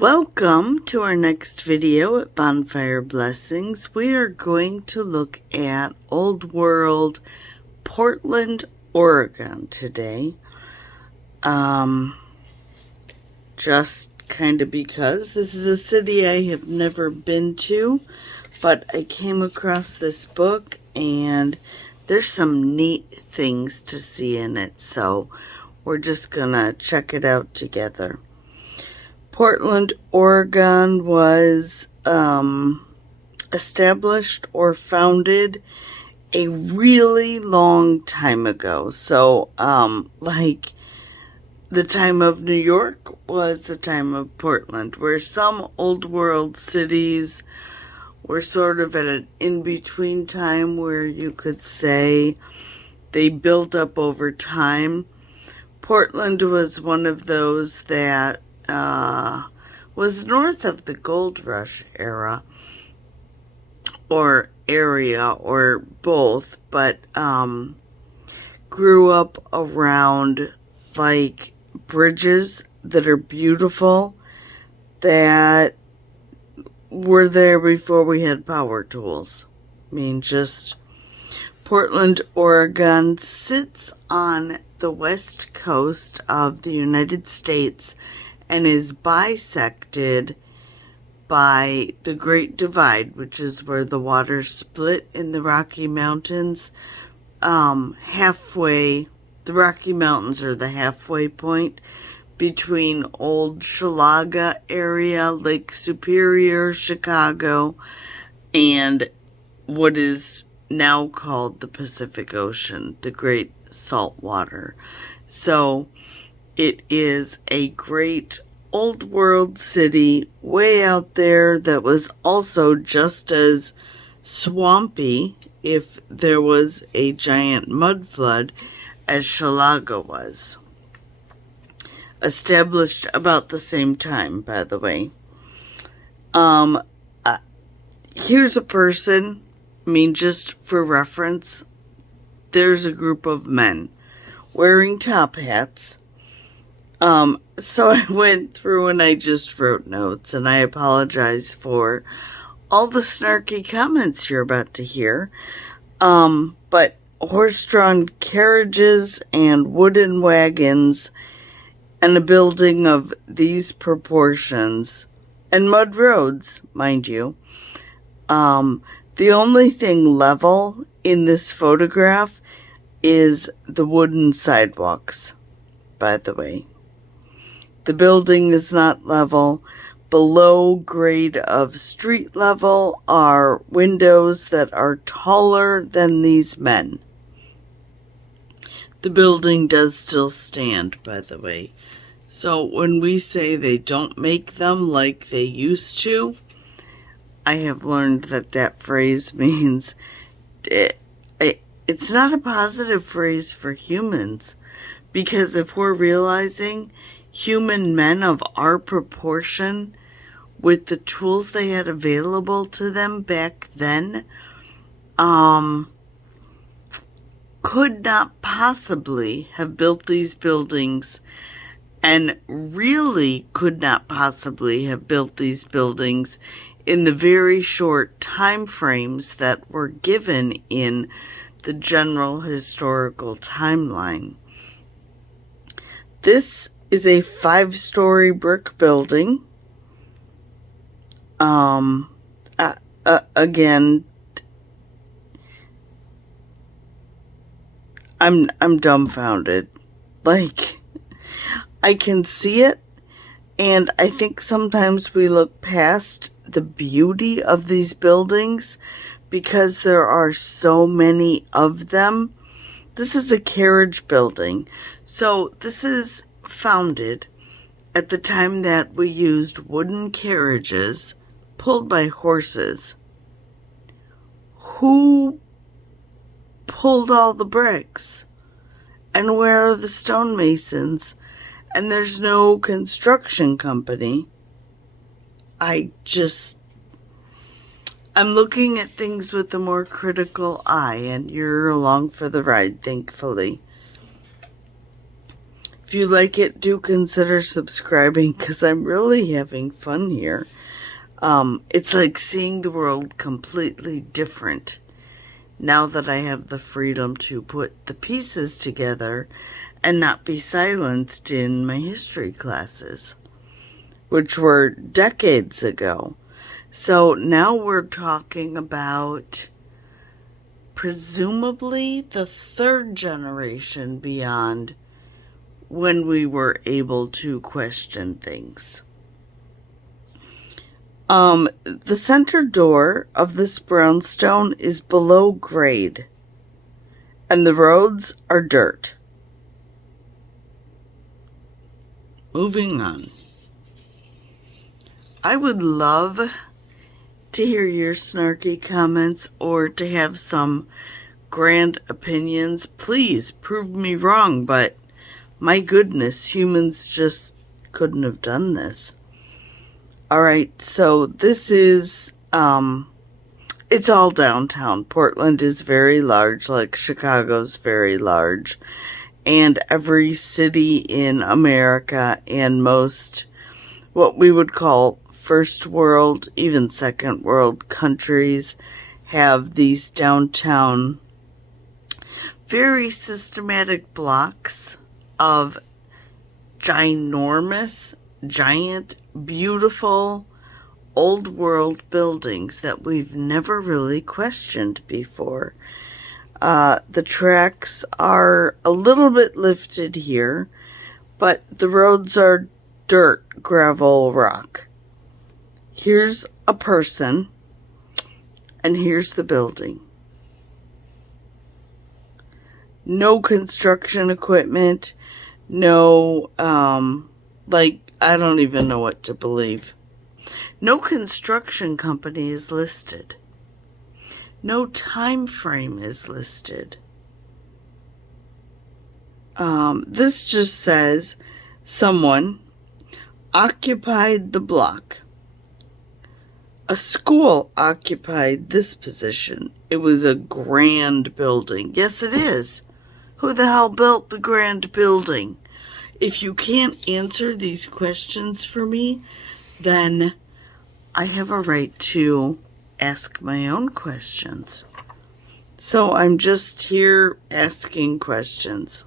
Welcome to our next video at Bonfire Blessings. We are going to look at Old World, Portland, Oregon today. Just kind of because this is a city I have never been to, but I came across this book and there's some neat things to see in it, so we're just gonna check it out together. Portland, Oregon was established or founded a really long time ago. So, like the time of New York was the time of Portland, where some old world cities were sort of at an in-between time where you could say they built up over time. Portland was one of those that was north of the Gold Rush era, or area, or both, but grew up around like bridges that are beautiful that were there before we had power tools. I mean, just Portland, Oregon sits on the west coast of the United States and is bisected by the Great Divide, which is where the waters split in the Rocky Mountains. The Rocky Mountains are the halfway point between Old Chalaga area, Lake Superior, Chicago, and what is now called the Pacific Ocean, the Great Saltwater. So it is a great old world city way out there that was also just as swampy, if there was a giant mud flood, as Chalaga was. Established about the same time, by the way. Here's a person, just for reference, there's a group of men wearing top hats. So I went through and I just wrote notes, and I apologize for all the snarky comments you're about to hear. But horse-drawn carriages and wooden wagons and a building of these proportions and mud roads, mind you. The only thing level in this photograph is the wooden sidewalks, by the way. The building is not level. Below grade of street level are windows that are taller than these men. The building does still stand, by the way. So when we say they don't make them like they used to, I have learned that phrase means it's not a positive phrase for humans. Because if we're realizing human men of our proportion, with the tools they had available to them back then, could not possibly have built these buildings, and really could not possibly have built these buildings in the very short time frames that were given in the general historical timeline. This is a 5-story brick building. Again, I'm dumbfounded. Like, I can see it, and I think sometimes we look past the beauty of these buildings because there are so many of them. This is a carriage building. So this is founded at the time that we used wooden carriages pulled by horses. Who pulled all the bricks? And where are the stonemasons? And there's no construction company. I'm looking at things with a more critical eye, and you're along for the ride, thankfully. If you like it, do consider subscribing because I'm really having fun here. It's like seeing the world completely different now that I have the freedom to put the pieces together and not be silenced in my history classes, which were decades ago. So now we're talking about presumably the third generation beyond when we were able to question things. The center door of this brownstone is below grade, and the roads are dirt. Moving on. I would love to hear your snarky comments or to have some grand opinions. Please prove me wrong, but my goodness, humans just couldn't have done this. Alright, so this is, it's all downtown. Portland is very large, like Chicago's very large. And every city in America and most what we would call first world, even second world countries have these downtown very systematic blocks of ginormous, giant, beautiful, old world buildings that we've never really questioned before. The tracks are a little bit lifted here, but the roads are dirt, gravel, rock. Here's a person, and here's the building. No construction equipment, no, I don't even know what to believe. No construction company is listed. No time frame is listed. This just says someone occupied the block. A school occupied this position. It was a grand building. Yes, it is. Who the hell built the grand building? If you can't answer these questions for me, then I have a right to ask my own questions. So I'm just here asking questions.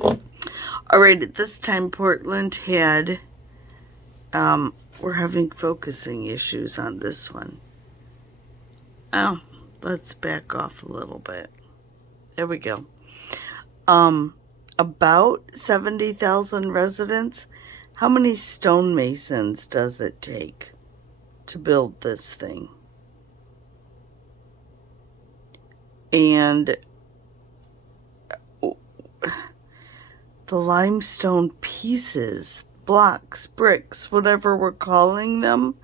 Alright, at this time Portland had, we're having focusing issues on this one. Oh, let's back off a little bit. There we go. About 70,000 residents. How many stonemasons does it take to build this thing? And the limestone pieces, blocks, bricks, whatever we're calling them,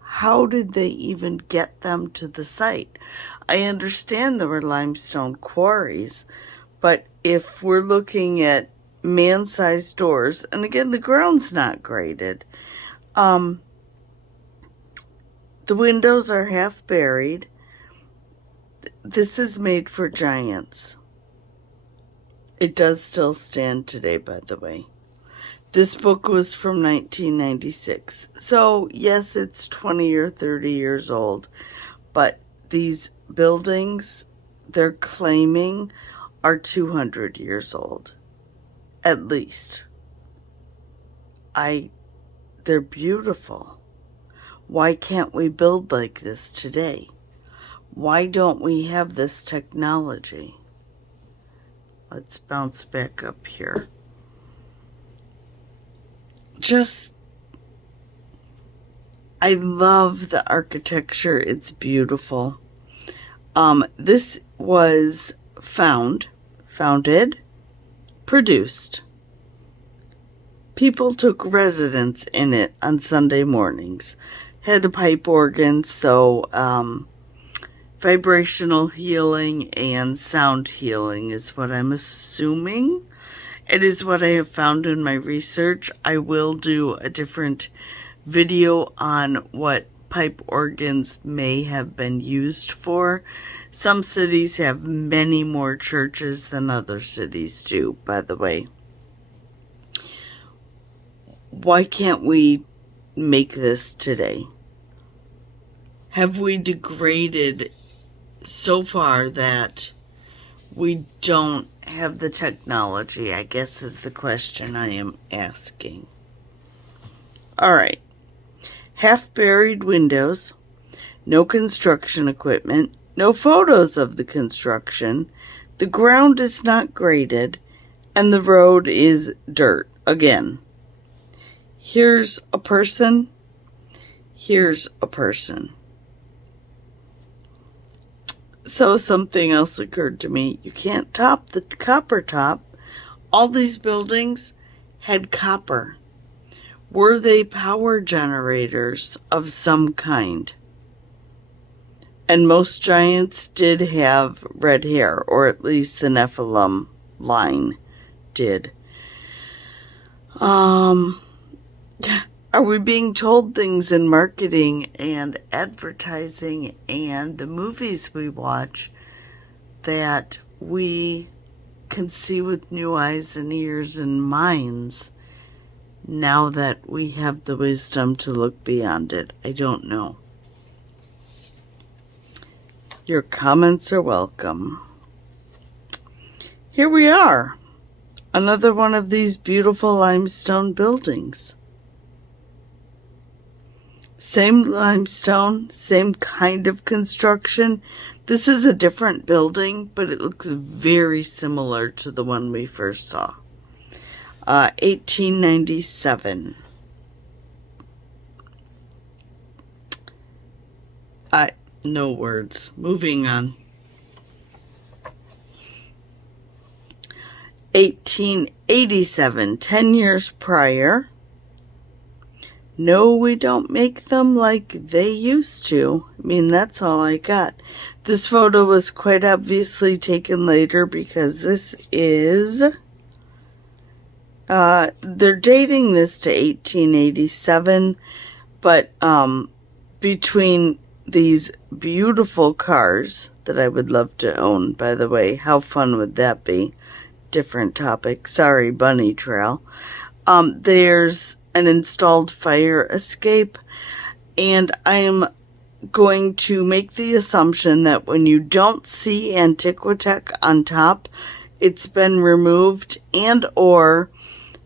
how did they even get them to the site? I understand there were limestone quarries, but if we're looking at man-sized doors, and again, the ground's not graded, the windows are half buried. This is made for giants. It does still stand today, by the way. This book was from 1996. So, yes, it's 20 or 30 years old. But these buildings, they're claiming, are 200 years old. At least. They're beautiful. Why can't we build like this today? Why don't we have this technology? Let's bounce back up here. I love the architecture. It's beautiful. This was founded, produced. People took residence in it on Sunday mornings. Had a pipe organ, so vibrational healing and sound healing is what I'm assuming. It is what I have found in my research. I will do a different video on what pipe organs may have been used for. Some cities have many more churches than other cities do, by the way. Why can't we make this today? Have we degraded so far that we don't have the technology, I guess is the question I am asking. All right. Half-buried windows, no construction equipment, no photos of the construction, the ground is not graded, and the road is dirt again. Here's a person. Here's a person. So something else occurred to me. You can't top the copper top. All these buildings had copper. Were they power generators of some kind? And most giants did have red hair, or at least the Nephilim line did. Are we being told things in marketing and advertising and the movies we watch that we can see with new eyes and ears and minds now that we have the wisdom to look beyond it? I don't know. Your comments are welcome. Here we are. Another one of these beautiful limestone buildings. Same limestone, same kind of construction. This is a different building, but it looks very similar to the one we first saw. 1897. No words. Moving on. 1887, 10 years prior. No, we don't make them like they used to. I mean, that's all I got. This photo was quite obviously taken later because this is... they're dating this to 1887, but between these beautiful cars that I would love to own, by the way, how fun would that be? Different topic. Sorry, bunny trail. There's an installed fire escape, and I am going to make the assumption that when you don't see Antiquitech on top, it's been removed and or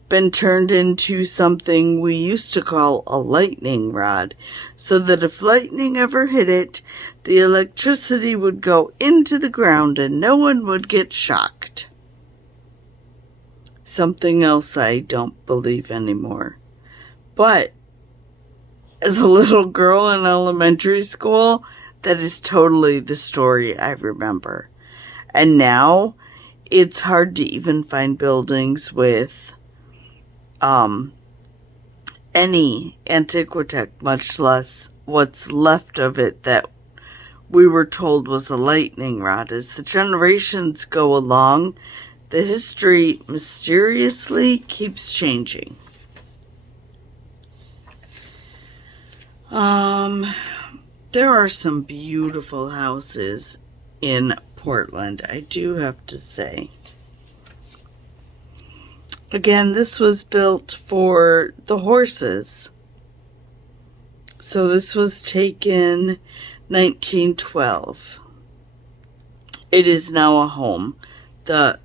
been turned into something we used to call a lightning rod, so that if lightning ever hit it, the electricity would go into the ground and no one would get shocked. Something else I don't believe anymore. But as a little girl in elementary school, that is totally the story I remember. And now it's hard to even find buildings with any Antiquitech, much less what's left of it that we were told was a lightning rod. As the generations go along, the history mysteriously keeps changing. There are some beautiful houses in Portland, I do have to say. Again, this was built for the horses. So this was taken 1912. It is now a home. The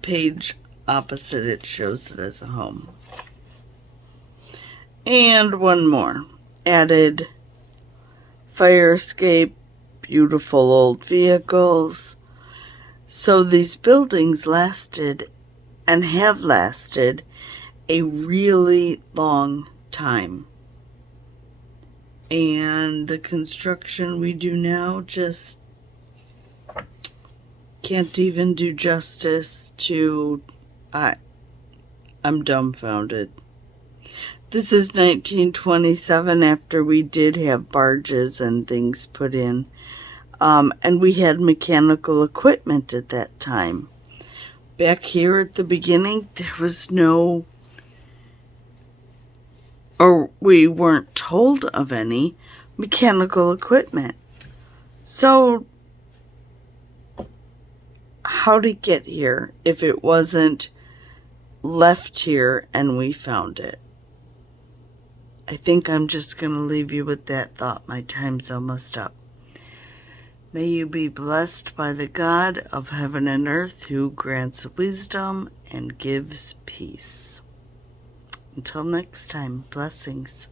page opposite it shows it as a home. And one more. Added fire escape, beautiful old vehicles. So these buildings lasted and have lasted a really long time. And the construction we do now just can't even do justice to... I'm dumbfounded. This is 1927, after we did have barges and things put in. And we had mechanical equipment at that time. Back here at the beginning, there was no, or we weren't told of any mechanical equipment. So how'd it get here if it wasn't left here and we found it. I think I'm just going to leave you with that thought. My time's almost up. May you be blessed by the God of heaven and earth who grants wisdom and gives peace. Until next time, blessings.